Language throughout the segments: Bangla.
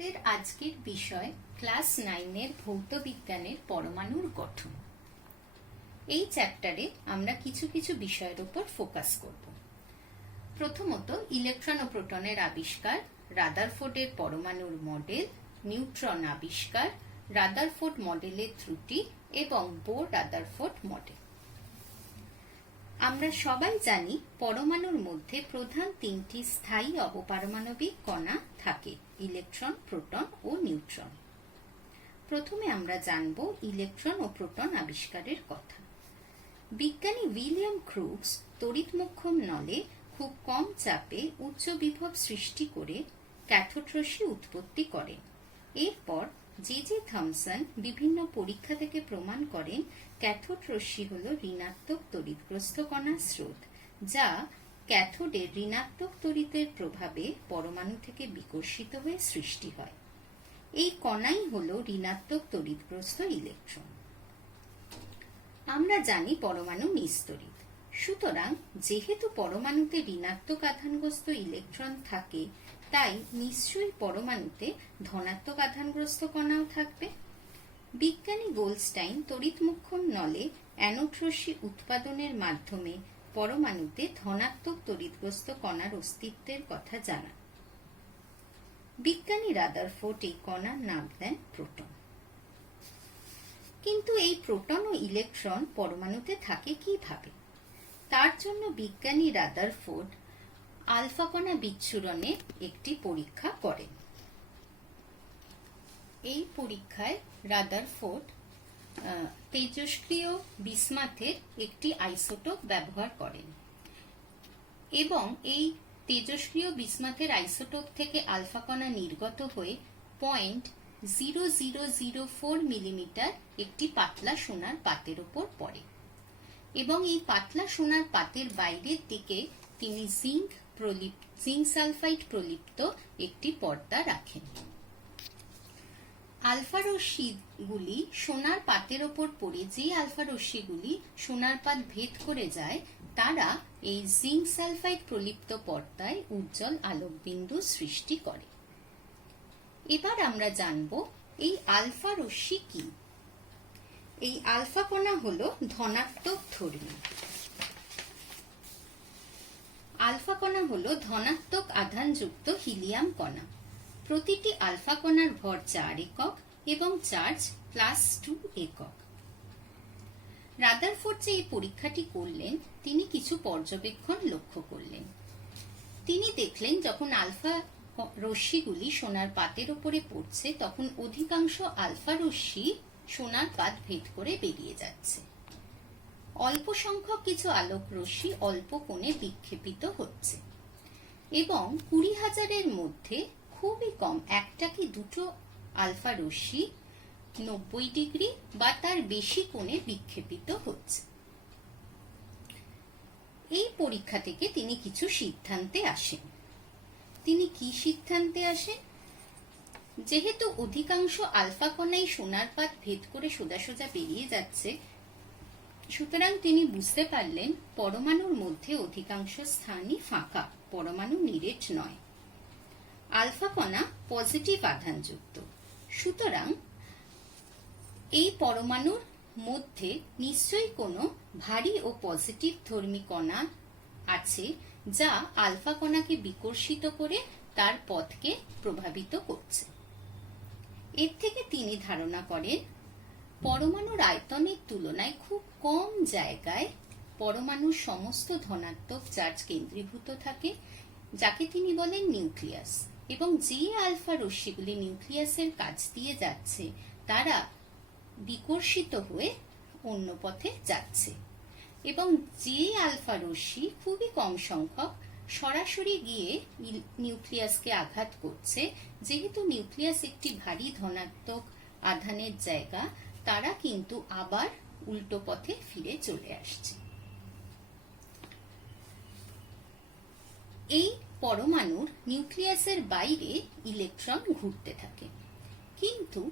আমাদের আজকের বিষয় ক্লাস 9 ভৌত বিজ্ঞানের পরমাণুর গঠন। এই চ্যাপ্টারে আমরা কিছু কিছু বিষয়ের উপর ফোকাস করব। প্রথমত ইলেকট্রন ও প্রোটনের আবিষ্কার, রাদারফোর্ডের পরমাণুর মডেল, নিউট্রন আবিষ্কার, রাদারফোর্ড মডেলের ত্রুটি এবং বোর রাদারফোর্ড মডেল। আমরা সবাই জানি পরমাণুর মধ্যে প্রধান তিনটি স্থায়ী অবপারমাণবিক কণা থাকে, ইলেকট্রন, প্রোটন ও নিউট্রন। প্রথমে আমরা জানব ইলেকট্রন ও প্রোটন আবিষ্কারের কথা। বিজ্ঞানী উইলিয়াম ক্রুগস তড়িৎমোক্ষম নলে খুব কম চাপে উচ্চ বিভব সৃষ্টি করে ক্যাথোড রশ্মি উৎপত্তি করেন। এরপর জে জে থমসন বিভিন্ন পরীক্ষা থেকে প্রমাণ করেন ক্যাথোড রশ্মি হল ঋণাত্মক তড়িৎগ্রস্ত কণার স্রোত, যা ক্যাথোডের ঋণাত্মক তড়িতের প্রভাবে পরমাণু থেকে বিকর্ষিত হয়ে সৃষ্টি হয়। এই কণাই হল ঋণাত্মক তড়িৎগ্রস্ত ইলেকট্রন। আমরা জানি পরমাণু নিস্তড়িত, সুতরাং যেহেতু পরমাণুতে ঋণাত্মক আধানগ্রস্ত ইলেকট্রন থাকে, তাই নিশ্চয়ই পরমাণুতে ধনাত্মক আধানগ্রস্ত কণাও থাকবে। বিজ্ঞানী গোল্ডস্টাইন তড়িৎমোক্ষম নলে অ্যানোড রশ্মি উৎপাদনের মাধ্যমে পরমাণুতে ধনাত্মক তড়িৎগ্রস্ত কণার অস্তিত্বের কথা জানান। বিজ্ঞানী রাদারফোর্ড এই কণার নাম দেন প্রোটন। কিন্তু এই প্রোটন ও ইলেকট্রন পরমাণুতে থাকে কিভাবে? তার জন্য বিজ্ঞানী রাদারফোর্ড আলফা কণা বিচ্ছুরণের একটি পরীক্ষা করেন। এই পরীক্ষায় রাদারফোর্ড তেজস্ক্রিয় বিসমাথের একটি আইসোটোপ ব্যবহার করেন এবং এই তেজস্ক্রিয় বিসমাথের আইসোটোপ থেকে আলফা কণা নির্গত হয়ে 0.0004 মিলিমিটার একটি পাতলা সোনার পাতের উপর পড়ে এবং এই পাতলা সোনার পাতের বাইরের দিকে তিনি জিঙ্ক সালফাইড প্রলিপ্ত একটি পর্দা রাখেন। আলফা রশ্মিগুলি সোনার পাতের ওপর পড়ে যে আলফা রশ্মিগুলি সোনার পাত ভেদ করে যায়, তারা এই জিঙ্ক সালফাইড প্রলিপ্ত পর্দায় উজ্জ্বল আলোকবিন্দু সৃষ্টি করে। এবার আমরা জানব এই আলফা রশ্মি কি। এই আলফা কণা হল ধনাত্মক ধর্মী। আলফা কণা হল ধনাত্মক আধানযুক্ত হিলিয়াম কণা। প্রতিটি আলফা কণার ভর 4 একক এবং চার্জ +2 একক। রাদারফোর্ড যে এই পরীক্ষাটি করলেন, তিনি কিছু পর্যবেক্ষণ লক্ষ্য করলেন। তিনি দেখলেন যখন আলফা রশ্মিগুলি সোনার পাতের উপরে পড়ছে, তখন অধিকাংশ আলফা রশ্মি সোনার পাত ভেদ করে বেরিয়ে যাচ্ছে। অল্প সংখ্যক কিছু আলোক রশ্মি অল্প কোণে বিক্ষেপিত হচ্ছে এবং 20,000-এর মধ্যে খুবই কম, একটা কি দুটো আলফা রশ্মি 90 ডিগ্রি বা তার বেশি কোণে বিক্ষেপিত হচ্ছে। এই পরীক্ষা থেকে তিনি কিছু সিদ্ধান্তে আসেন। তিনি কি সিদ্ধান্তে আসেন? যেহেতু অধিকাংশ আলফা কণাই সোনার পাত ভেদ করে সোজা বেরিয়ে যাচ্ছে, সুতরাং তিনি বুঝতে পারলেন পরমাণুর মধ্যে অধিকাংশ স্থানই ফাঁকা, পরমাণু নিরেট নয়। আলফা কণা পজিটিভ আধানযুক্ত, সুতরাং এই পরমাণুর মধ্যে নিশ্চয়ই কোনো ভারী ও পজিটিভ ধর্মী কণা আছে, যা আলফা কণাকে বিকর্ষিত করে তার পথকে প্রভাবিত করছে। এর থেকে তিনি ধারণা করেন পরমাণুর আয়তনের তুলনায় খুব কম জায়গায় পরমাণুর সমস্ত ধনাত্মক চার্জ কেন্দ্রীভূত থাকে, যাকে তিনি বলেন নিউক্লিয়াস, এবং যে আলফা রশ্মিগুলি নিউক্লিয়াসের কাছ দিয়ে যাচ্ছে তারা বিকর্ষিত হয়ে অন্য পথে যাচ্ছে, এবং যে আলফা রশ্মি খুবই কম সংখ্যক সরাসরি গিয়ে নিউক্লিয়াসকে আঘাত করছে, যেহেতু নিউক্লিয়াস একটি ভারী ধনাত্মক আধানের জায়গা, তারা কিন্তু আবার উল্টো পথে ফিরে চলে আসছে। এই পরমাণুর নিউক্লিয়াসের বাইরে ইলেকট্রন ঘুরতে থাকে, কিন্তু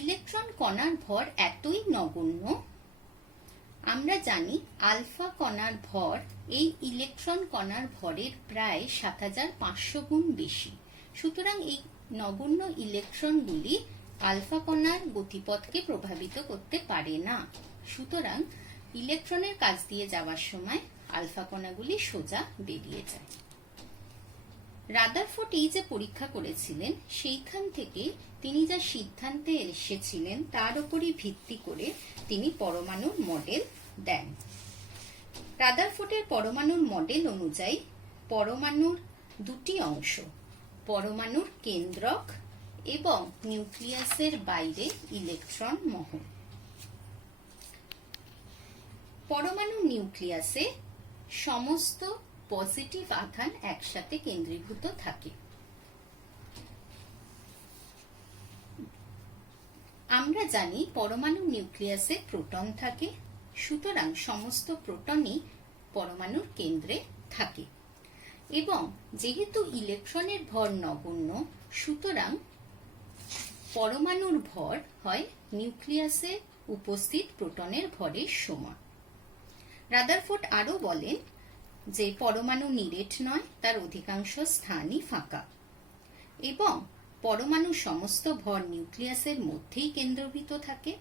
ইলেকট্রন কণার ভর এতই নগণ্য। আমরা জানি আলফা কণার ভর এই ইলেকট্রন কণার ভরের প্রায় 7500 গুণ বেশি, সুতরাং এই নগণ্য ইলেকট্রনগুলি আলফা কণার গতিপথকে প্রভাবিত করতে পারে না। সুতরাং ইলেকট্রনের কাছ দিয়ে যাওয়ার সময় আলফা কণাগুলি সোজা বেরিয়ে যায়। রাদারফোর্ড এই যে পরীক্ষা করেছিলেন, সেইখান থেকে তিনি যা সিদ্ধান্তে এসেছিলেন তার উপরই ভিত্তি করে তিনি পরমাণুর মডেল দেন। রাদারফোর্ডের পরমাণুর মডেল অনুযায়ী পরমাণুর দুটি অংশ, পরমাণুর কেন্দ্রক এবং নিউক্লিয়াসের বাইরে ইলেকট্রন মহল। পরমাণুর নিউক্লিয়াসে সমস্ত পজিটিভ আধান একসাথে কেন্দ্রীভূত থাকে। আমরা জানি পরমাণু নিউক্লিয়াসে প্রোটন থাকে, সুতরাং সমস্ত প্রোটনই পরমাণুর কেন্দ্রে থাকে এবং যেহেতু ইলেকট্রনের ভর নগণ্য, সুতরাং পরমাণুর ভর হয় নিউক্লিয়াসে উপস্থিত প্রোটনের ভরের সমান। রাদারফোর্ড আরো বলেন যে পরমাণু নিরেট নয়, তার অধিকাংশ স্থানই ফাঁকা এবং পরমাণু সমস্ত ভর নিউক্লিয়াসের মধ্যেই কেন্দ্রীভূত থাকে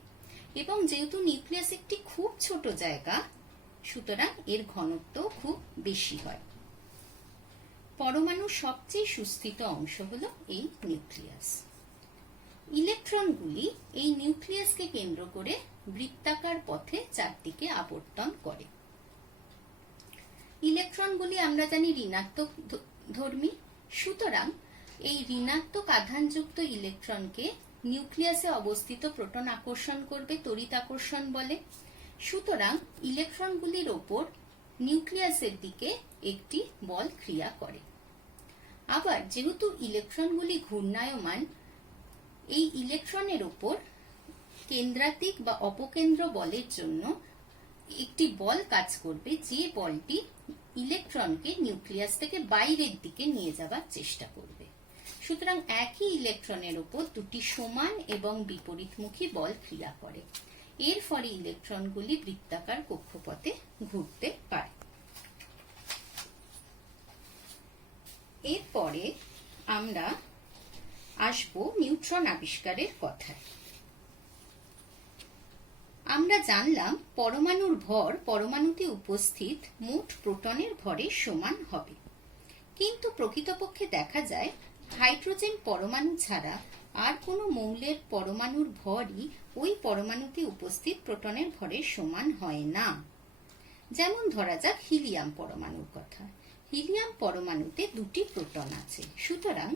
এবং যেহেতু নিউক্লিয়াস একটি খুব ছোট জায়গা, সুতরাং এর ঘনত্ব খুব বেশি হয়। পরমাণুর সবচেয়ে সুস্থিত অংশ হলো এই নিউক্লিয়াস। ইলেকট্রনগুলি এই নিউক্লিয়াসকে কেন্দ্র করে বৃত্তাকার পথে চারদিকে আবর্তন করে। ইলেকট্রনগুলি আমরা জানি ঋণাত্মক ধর্মী, সুতরাং এই ঋণাত্মক আধানযুক্ত ইলেকট্রনকে নিউক্লিয়াসে অবস্থিত প্রোটন আকর্ষণ করবে, তড়িৎ আকর্ষণ বলে। সুতরাং ইলেকট্রনগুলির ওপর নিউক্লিয়াসের দিকে একটি বল ক্রিয়া করে। আবার যেহেতু ইলেকট্রনগুলি ঘূর্ণায়মান, এই ইলেকট্রনের ওপর কেন্দ্রাতিক বা অপকেন্দ্র বলের জন্য একটি বল কাজ করবে, যে বলটি ইলেকট্রনকে নিউক্লিয়াস থেকে বাইরের দিকে নিয়ে যাওয়ার চেষ্টা করবে। সুতরাং একই ইলেকট্রনের উপর দুটি সমান এবং বিপরীতমুখী বল ক্রিয়া করে। এর ফলে ইলেকট্রনগুলি বৃত্তাকার কক্ষপথে ঘুরতে পারে। এরপরে আমরা আসব নিউট্রন আবিষ্কারের কথায়। আমরা জানলাম পরমাণুর ভর পরমাণুতে উপস্থিত মোট প্রোটনের ভরের সমান হবে, কিন্তু প্রকৃতপক্ষে দেখা যায় হাইড্রোজেন পরমাণু ছাড়া আর কোনো মৌলের পরমাণুর ভরই ওই পরমাণুতে উপস্থিত প্রোটনের ভরের সমান হয় না। যেমন ধরা যাক হিলিয়াম পরমাণুর কথা। হিলিয়াম পরমাণুতে দুটি প্রোটন আছে, সুতরাং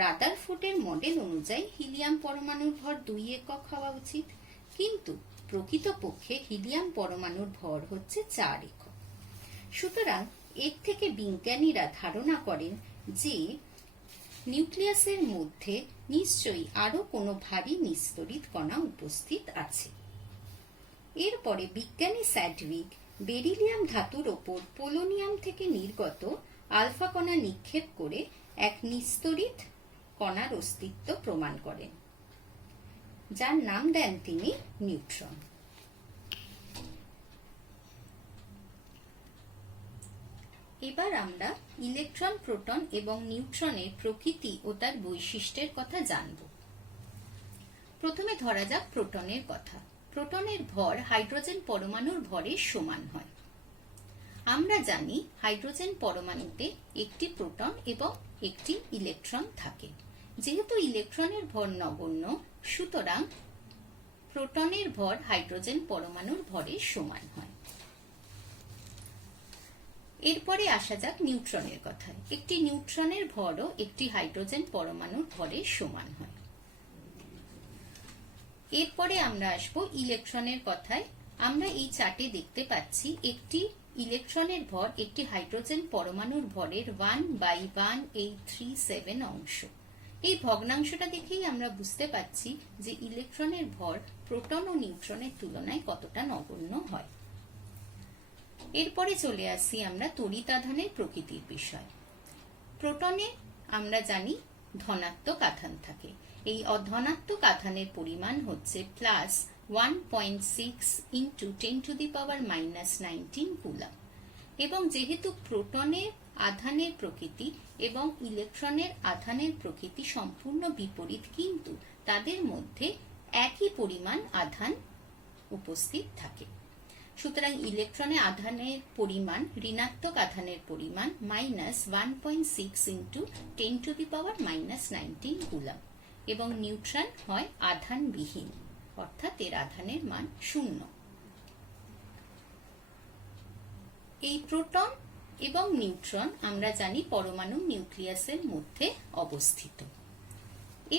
রাদারফোর্ডের মডেল অনুযায়ী হিলিয়াম পরমাণুর ভর 2 একক হওয়া উচিত, কিন্তু প্রকৃতপক্ষে হিলিয়াম পরমাণুর ভর হচ্ছে 4 একক। সুতরাং এর থেকে বিজ্ঞানীরা ধারণা করেন যে নিউক্লিয়াসের মধ্যে নিশ্চয়ই আরো কোনো ভারী নিস্তড়িত কণা উপস্থিত আছে। এরপরে বিজ্ঞানী স্যাডউইক বেরিলিয়াম ধাতুর ওপর পোলোনিয়াম থেকে নির্গত আলফা কণা নিক্ষেপ করে এক নিস্তড়িত কণার অস্তিত্ব প্রমাণ করেন, যার নাম দেন তিনি নিউট্রন। এবার আমরা ইলেকট্রন, প্রোটন এবং নিউট্রনের প্রকৃতি ও তার বৈশিষ্ট্যের কথা জানব। প্রথমে ধরা যাক প্রোটনের কথা। প্রোটনের ভর হাইড্রোজেন পরমাণুর ভরের সমান হয়। আমরা জানি হাইড্রোজেন পরমাণুতে একটি প্রোটন এবং একটি ইলেকট্রন থাকে। যেহেতু ইলেকট্রনের ভর নগণ্য, সুতরাং প্রোটনের ভর হাইড্রোজেন পরমাণুর ভরের সমান হয়। এরপরে আসা যাক নিউট্রনের কথায়। একটি নিউট্রনের ভরও একটি হাইড্রোজেন পরমাণুর ভরের সমান হয়। এরপরে আমরা আসব ইলেকট্রনের কথায়। আমরা এই চার্টে দেখতে পাচ্ছি একটি ইলেকট্রনের ভর একটি হাইড্রোজেন পরমাণুর ভরের 1/1837 অংশ। এই ভগ্নাংশটা দেখেই আমরা বুঝতে পাচ্ছি যে ইলেকট্রনের ভর প্রোটন ও নিউট্রনের তুলনায় কতটা নগণ্য হয়। এরপরে চলে আসি আমরা তড়িৎ আধানের প্রকৃতির বিষয়। প্রোটনে আমরা জানি ধনাত্মক আধান থাকে। এই ধনাত্মক আধানের পরিমাণ হচ্ছে +1.6 × 10⁻⁻19 কুলম্ব। এবং যেহেতু প্রোটনের আধানের প্রকৃতি এবং ইলেকট্রনের আধানের প্রকৃতি সম্পূর্ণ বিপরীত, কিন্তু তাদের মধ্যে একই পরিমাণ আধান উপস্থিত থাকে। সুতরাং ইলেকট্রনে আধানের পরিমাণ, ঋণাত্মক আধানের পরিমাণ -1.6 ইন্টু 10⁻⁻19 কুলম্ব, এবং নিউট্রন হয় আধানবিহীন, অর্থাৎ এর আধানের মান 0। এই প্রোটন এবং নিউট্রন আমরা জানি পরমাণু নিউক্লিয়াসের মধ্যে অবস্থিত,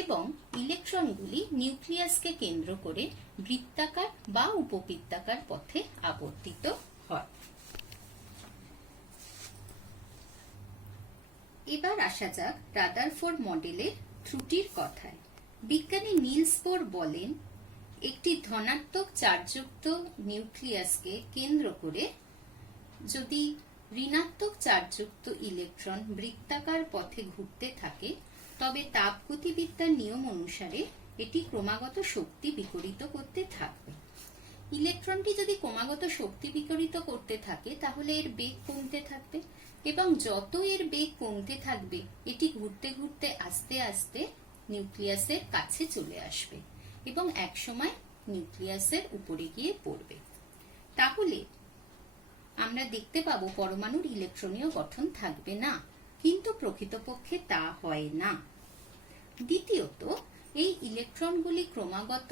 এবং ইলেকট্রনগুলি নিউক্লিয়াসকে কেন্দ্র করে বৃত্তাকার বা উপবৃত্তাকার পথে আবর্তিত হয়। এবার আসা যাক রাদারফোর্ড মডেলের ত্রুটির কথায়। বিজ্ঞানী নিলস বোর বলেন, একটি ধনাত্মক চার্জযুক্ত নিউক্লিয়াসকে কেন্দ্র করে যদি ঋণাত্মক চার্জযুক্ত ইলেকট্রন বৃত্তাকার পথে ঘুরতে থাকে, তবে তাপগতিবিদ্যার নিয়ম অনুসারে এটি ক্রমাগত শক্তি বিকিরিত করতে থাকবে। ইলেকট্রনটি যদি ক্রমাগত শক্তি বিকিরিত করতে থাকে, তাহলে এর বেগ কমতে থাকবে, এবং যত এর বেগ কমতে থাকবে, এটি ঘুরতে ঘুরতে আস্তে আস্তে নিউক্লিয়াসের কাছে চলে আসবে এবং একসময় নিউক্লিয়াসের উপরে গিয়ে পড়বে। তাহলে আমরা দেখতে পাবো পরমাণুর ইলেকট্রনীয় গঠন থাকবে না, কিন্তু প্রকৃতপক্ষে তা হয় না। দ্বিতীয়ত, এই ইলেকট্রনগুলি ক্রমাগত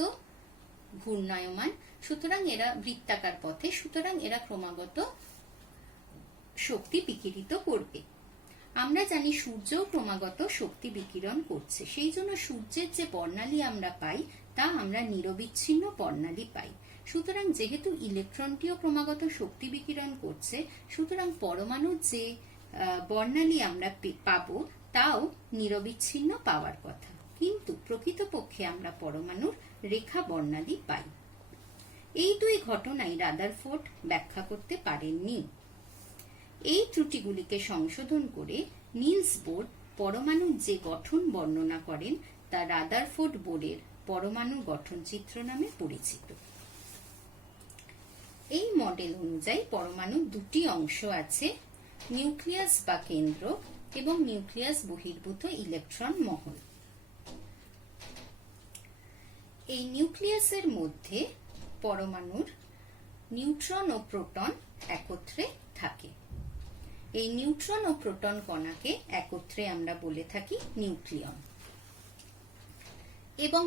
ঘূর্ণায়মান, সুতরাং এরা বৃত্তাকার পথে, সুতরাং এরা ক্রমাগত শক্তি বিকিরিত করবে। আমরা জানি সূর্যও ক্রমাগত শক্তি বিকিরণ করছে, সেই জন্য সূর্যের যে বর্ণালী আমরা পাই তা আমরা নিরবিচ্ছিন্ন বর্ণালী পাই। সুতরাং যেহেতু ইলেকট্রনটিও ক্রমাগত শক্তি বিকিরণ করছে, সুতরাং পরমাণুর যে বর্ণালী আমরা পাবো তাও নিরবিচ্ছিন্ন পাওয়ার কথা, কিন্তু প্রকৃতপক্ষে আমরা পরমাণুর রেখা বর্ণালী পাই। এই দুই ঘটনাই রাদারফোর্ড ব্যাখ্যা করতে পারেননি। এই ত্রুটিগুলিকে সংশোধন করে নিলস বোর পরমাণুর যে গঠন বর্ণনা করেন তা রাদারফোর্ড বোরের পরমাণু গঠন চিত্র নামে পরিচিত। এই মডেল অনুযায়ী পরমাণুর দুটি অংশ আছে, নিউক্লিয়াস বা কেন্দ্র এবং নিউক্লিয়াস বহির্ভূত ইলেকট্রন মহল। এই নিউক্লিয়াসের মধ্যে পরমাণুর নিউট্রন ও প্রোটন একত্রে থাকে। এই নিউট্রন ও প্রোটন কণাকে একত্রে আমরা বলে থাকি নিউক্লিয়ন। এবং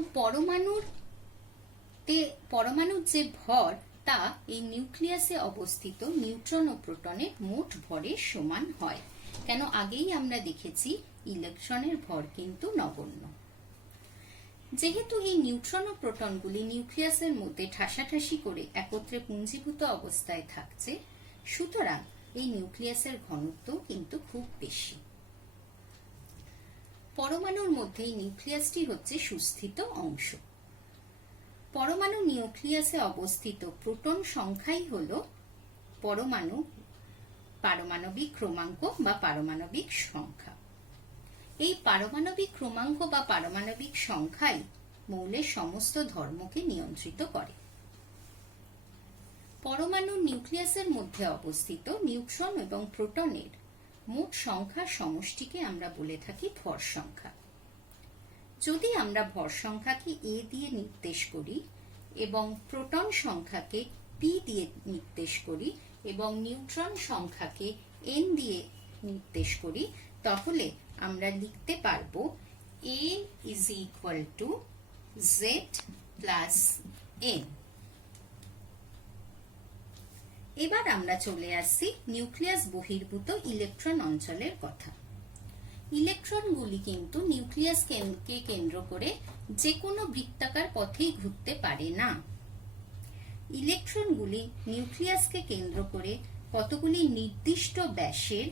পরমাণুর যে ভর তা এই নিউক্লিয়াসে অবস্থিত নিউট্রন ও প্রোটনের মোট ভরের সমান হয়। কেন, আগেই আমরা দেখেছি ইলেকট্রনের ভর কিন্তু নগণ্য। যেহেতু এই নিউট্রন ও প্রোটনগুলি নিউক্লিয়াসের মধ্যে ঠাসাঠাসি করে একত্রে পুঞ্জীভূত অবস্থায় থাকছে, সুতরাং এই নিউক্লিয়াসের ঘনত্ব কিন্তু খুব বেশি। পরমাণুর মধ্যে এই নিউক্লিয়াসটি হচ্ছে সুস্থিত অংশ। পরমাণু নিউক্লিয়াসে অবস্থিত প্রোটন সংখ্যাই হল পারমাণবিক ক্রমাঙ্ক বা পারমাণবিক সংখ্যা। এই পারমাণবিক ক্রমাঙ্ক বা পারমাণবিক সংখ্যাই মৌলের সমস্ত ধর্মকে নিয়ন্ত্রিত করে। পরমাণু নিউক্লিয়াসের মধ্যে অবস্থিত নিউট্রন এবং প্রোটনের মোট সংখ্যার সমষ্টিকে আমরা বলে থাকি ভর সংখ্যা। যদি আমরা ভর সংখ্যাকে a দিয়ে নির্দেশ করি এবং প্রোটন সংখ্যাকে p দিয়ে নির্দেশ করি এবং নিউট্রন সংখ্যাকে n দিয়ে নির্দেশ করি, তাহলে আমরা লিখতে পারবো a is equal to z plus n। এবার আমরা চলে আসছি নিউক্লিয়াস বহির্ভূত ইলেকট্রন অঞ্চলের কথা। ইলেকট্রনগুলি কিন্তু নিউক্লিয়াসকে কেন্দ্র করে যে কোনো বৃত্তাকার পথেই ঘুরতে পারে না। ইলেকট্রনগুলি নিউক্লিয়াসকে কেন্দ্র করে কতগুলি নির্দিষ্ট ব্যাসের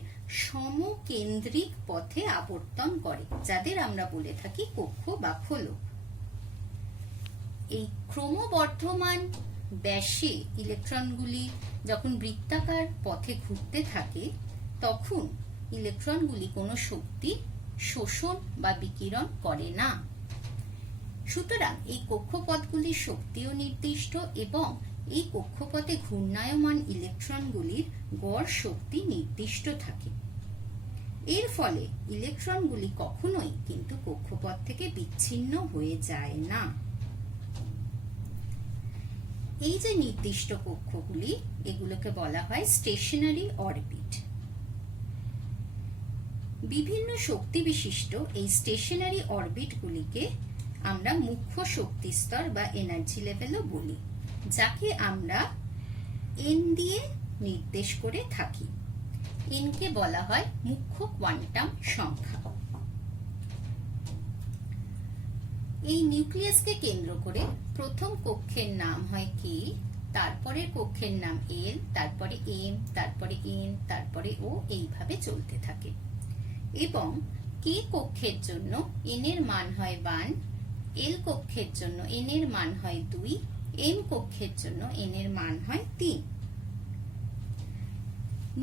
সমকেন্দ্রিক পথে আবর্তন করে, যাদের আমরা বলে থাকি কক্ষ বা খোলক। এই ক্রমবর্ধমান ব্যাসে ইলেকট্রনগুলি যখন বৃত্তাকার পথে ঘুরতে থাকে, তখন ইলেকট্রনগুলি কোনো শক্তি শোষণ বা বিকিরণ করে না। সুতরাং এই কক্ষপথগুলির শক্তিও নির্দিষ্ট এবং এই কক্ষপথে ঘূর্ণায়মান ইলেকট্রনগুলির গড় শক্তি নির্দিষ্ট থাকে। এর ফলে ইলেকট্রনগুলি কখনোই কিন্তু কক্ষপথ থেকে বিচ্ছিন্ন হয়ে যায় না। এই যে নির্দিষ্ট কক্ষগুলি, এগুলোকে বলা হয় স্টেশনারি অরবিট। বিভিন্ন শক্তি বিশিষ্ট এই স্টেশনারি অরবিটগুলিকে আমরা মুখ্য শক্তি স্তর বা এনার্জি লেভেলও বলি, যাকে আমরা এন দিয়ে নির্দেশ করে থাকি। এনকে বলা হয় মুখ্য কোয়ান্টাম সংখ্যা। এই নিউক্লিয়াসকে কেন্দ্র করে প্রথম কক্ষের নাম হয় কে, তারপরে কক্ষের নাম এল, তারপরে এম, তারপরে এন, তারপরে ও, এইভাবে চলতে থাকে। এবং কে কক্ষের জন্য এন এর মান হয় 1, এল কক্ষের জন্য এন এর মান হয় 2, এম কক্ষের জন্য এন এর মান হয় 3।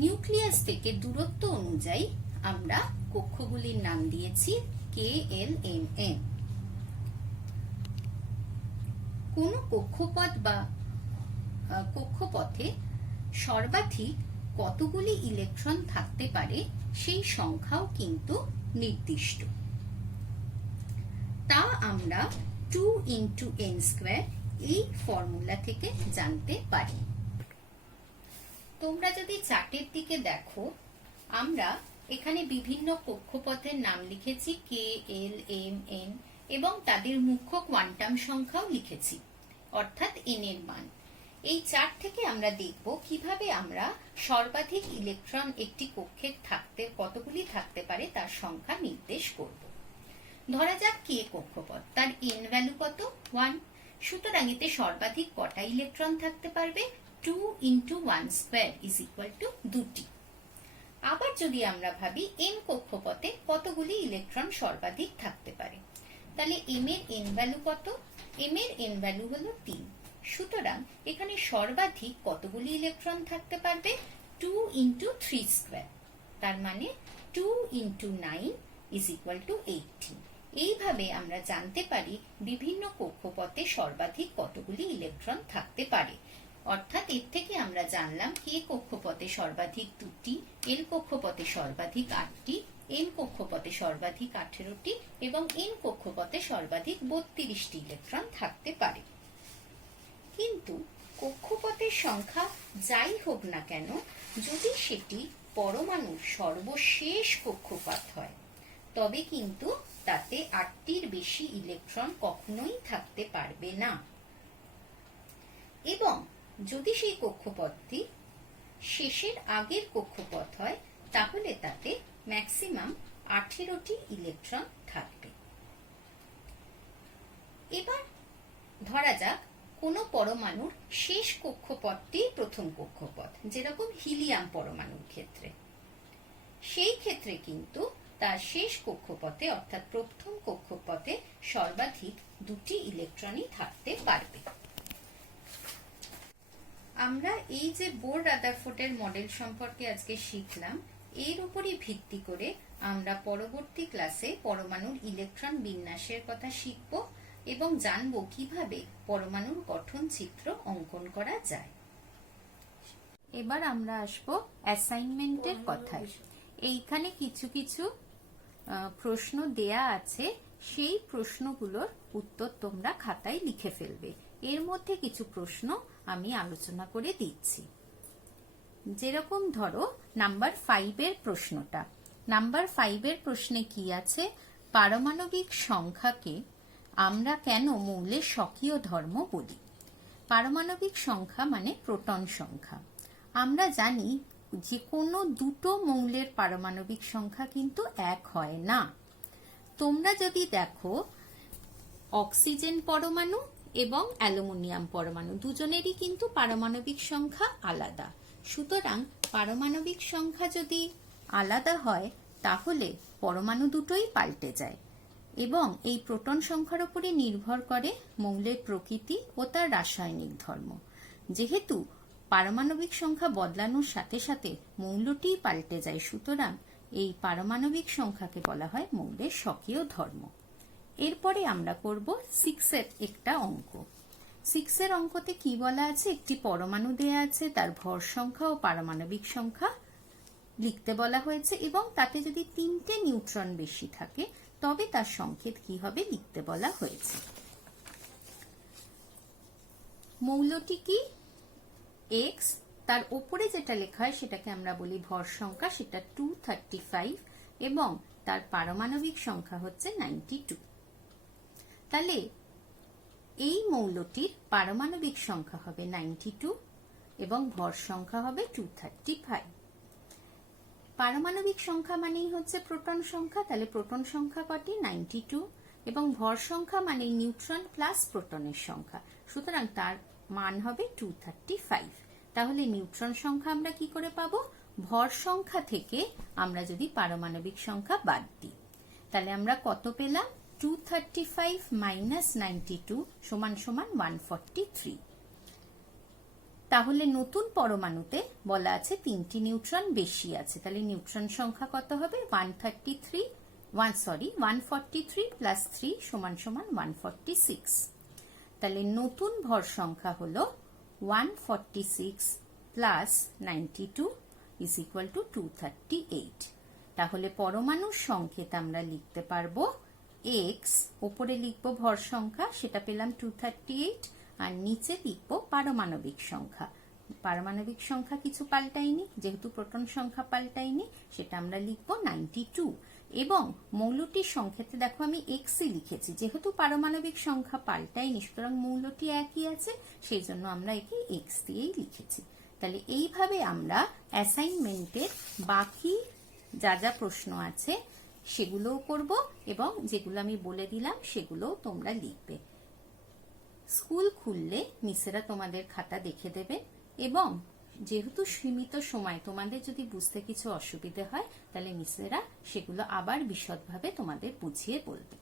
নিউক্লিয়াস থেকে দূরত্ব অনুযায়ী আমরা কক্ষগুলির নাম দিয়েছি কে, এল, এম, এন। কোন কক্ষপথ বা কক্ষপথে সর্বাধিক কতগুলি ইলেকট্রন থাকতে পারে সেই সংখ্যাও কিন্তু নির্দিষ্ট। তা আমরা 2 × n² এই ফর্মুলা থেকে জানতে পারি। তোমরা যদি চার্টের দিকে দেখো, আমরা এখানে বিভিন্ন কক্ষপথের নাম লিখেছি কে, এল, এম, এন, এবং তাদের মুখ্য কোয়ান্টাম সংখ্যাও লিখেছি, অর্থাৎ এন এর মান। এই চার্ট থেকে আমরা দেখব কিভাবে আমরা সর্বাধিক ইলেকট্রন একটি কক্ষে কতগুলি থাকতে পারে তার সংখ্যা নির্দেশ করব। ধরা যাক কে কক্ষপথ, তার এন ভ্যালু কত? 1। সুতরাং এতে সর্বাধিক কটা ইলেকট্রন থাকতে পারবে? 2 × 1² = 2টি। আবার যদি আমরা ভাবি এম কক্ষপথে কতগুলি ইলেকট্রন সর্বাধিক থাকতে পারে, তাহলে এম এর এন ভ্যালু কত? এম এর এন ভ্যালু হলো 3। সুতরাং এখানে সর্বাধিক কতগুলি ইলেকট্রন থাকতে পারবে? 2 × 3²। তার মানে 2 × 9 = 18। এইভাবে আমরা জানতে পারি বিভিন্ন কক্ষপথে সর্বাধিক কতগুলি ইলেকট্রন থাকতে পারে। অর্থাৎ এর থেকে আমরা জানলাম কে কক্ষপথে সর্বাধিক 2টি, এল কক্ষপথে সর্বাধিক 8টি, এম কক্ষপথে সর্বাধিক 18টি এবং এন কক্ষপথে সর্বাধিক 32টি ইলেকট্রন থাকতে পারে। কিন্তু কক্ষপথের সংখ্যা যাই হোক না কেন, যদি সেটি পরমাণুর সর্বশেষ কক্ষপথ হয়, তবে কিন্তু তাতে 8টির বেশি ইলেকট্রন কখনোই থাকতে পারবে না। এবং যদি সেই কক্ষপথটি শেষের আগের কক্ষপথ হয়, তাহলে তাতে ম্যাক্সিমাম 18টি ইলেকট্রন থাকবে। এবার ধরা যাক কোনো পরমাণুর শেষ কক্ষপথটি প্রথম কক্ষপথ, যেরকম হিলিয়াম পরমাণুর ক্ষেত্রে। সেই ক্ষেত্রে কিন্তু তার শেষ কক্ষপথে অর্থাৎ প্রথম কক্ষপথে সর্বাধিক 2টি ইলেকট্রনই থাকতে পারবে। আমরা এই যে বোর রাদারফোর্ডের মডেল সম্পর্কে আজকে শিখলাম, এর উপরই ভিত্তি করে আমরা পরবর্তী ক্লাসে পরমাণুর ইলেকট্রন বিন্যাসের কথা শিখব এবং জানব কিভাবে পরমাণুর গঠন চিত্র অঙ্কন করা যায়। এবার আমরা আসব অ্যাসাইনমেন্টের কথায়। এইখানে কিছু কিছু প্রশ্ন দেয়া আছে, সেই প্রশ্নগুলোর উত্তর তোমরা খাতায় লিখে ফেলবে। এর মধ্যে কিছু প্রশ্ন আমি আলোচনা করে দিচ্ছি। যেরকম ধরো নাম্বার 5 প্রশ্নটা। নাম্বার 5 প্রশ্নে কি আছে? পারমাণবিক সংখ্যাকে আমরা কেন মৌলের স্বকীয় ধর্ম বলি? পারমাণবিক সংখ্যা মানে প্রোটন সংখ্যা। আমরা জানি যে কোনো দুটো মৌলের পারমাণবিক সংখ্যা কিন্তু এক হয় না। তোমরা যদি দেখো, অক্সিজেন পরমাণু এবং অ্যালুমিনিয়াম পরমাণু দুজনেরই কিন্তু পারমাণবিক সংখ্যা আলাদা। সুতরাং পারমাণবিক সংখ্যা যদি আলাদা হয়, তাহলে পরমাণু দুটোই পাল্টে যায় এবং এই প্রোটন সংখ্যার উপরে নির্ভর করে মৌলের প্রকৃতি ও তার রাসায়নিক ধর্ম। যেহেতু পারমাণবিক সংখ্যা বদলানোর সাথে সাথে মৌলটিই পাল্টে যায়, সুতরাং এই পারমাণবিক সংখ্যাকে বলা হয় মৌলের স্বকীয় ধর্ম। এরপরে আমরা করব 6 একটা অঙ্ক। 6 অঙ্কতে কি বলা আছে? একটি পরমাণু দেয়া আছে, তার ভর সংখ্যা ও পারমাণবিক সংখ্যা লিখতে বলা হয়েছে এবং তাতে যদি 3টে নিউট্রন বেশি থাকে তবে তার সংকেত কি হবে লিখতে বলা হয়েছে। মৌলটি কি? এক্স, তার উপরে যেটা লেখা হয় সেটাকে আমরা বলি ভর সংখ্যা, সেটা 235 এবং তার পারমাণবিক সংখ্যা হচ্ছে 92। তাহলে এই মৌলটির পারমাণবিক সংখ্যা হবে 92 এবং ভর সংখ্যা হবে 235। পারমাণবিক সংখ্যা মানেই হচ্ছে প্রোটন সংখ্যা, তাহলে প্রোটন সংখ্যা কটি? 92 এবং ভর সংখ্যা মানে নিউট্রন প্লাস প্রোটনের সংখ্যা, সুতরাং তার মান হবে 235। তাহলে নিউট্রন সংখ্যা আমরা কি করে পাবো? ভর সংখ্যা থেকে আমরা যদি পারমাণবিক সংখ্যা বাদ দিই তাহলে আমরা কত পেলাম? 235 মাইনাস 92 সমান সমান 143। তাহলে নতুন পরমাণুতে বলা আছে 3টি নিউট্রন বেশি আছে, তাহলে নিউট্রন সংখ্যা কত হবে? 143 প্লাস 3 সমান সমান 146। তাহলে নতুন ভর সংখ্যা হলো 146 প্লাস 92 ইজ ইকুয়াল টু 238। তাহলে পরমাণুর সংকেত আমরা লিখতে পারবো এক্স, ওপরে লিখবো ভর সংখ্যা, সেটা পেলাম 238, আর নিচে লিখবো পারমাণবিক সংখ্যা। পারমাণবিক সংখ্যা কিছু পাল্টাইনি, যেহেতু প্রোটন সংখ্যা পাল্টাইনি, সেটা আমরা লিখবো 92। এবং মৌলটির সংকেতে দেখো আমি এক্সই লিখেছি, যেহেতু পারমাণবিক সংখ্যা পাল্টাইনি সুতরাং মৌলটি একই আছে, সেই জন্য আমরা একে এক্স দিয়েই লিখেছি। তাহলে এইভাবে আমরা অ্যাসাইনমেন্টের বাকি যা যা প্রশ্ন আছে সেগুলোও করব এবং যেগুলো আমি বলে দিলাম সেগুলোও তোমরা লিখবে। স্কুল খুললে মিসেরা তোমাদের খাতা দেখে দেবে এবং যেহেতু সীমিত সময় তোমাদের যদি বুঝতে কিছু অসুবিধে হয় তাহলে মিসেরা সেগুলো আবার বিশদভাবে তোমাদের বুঝিয়ে বলবে।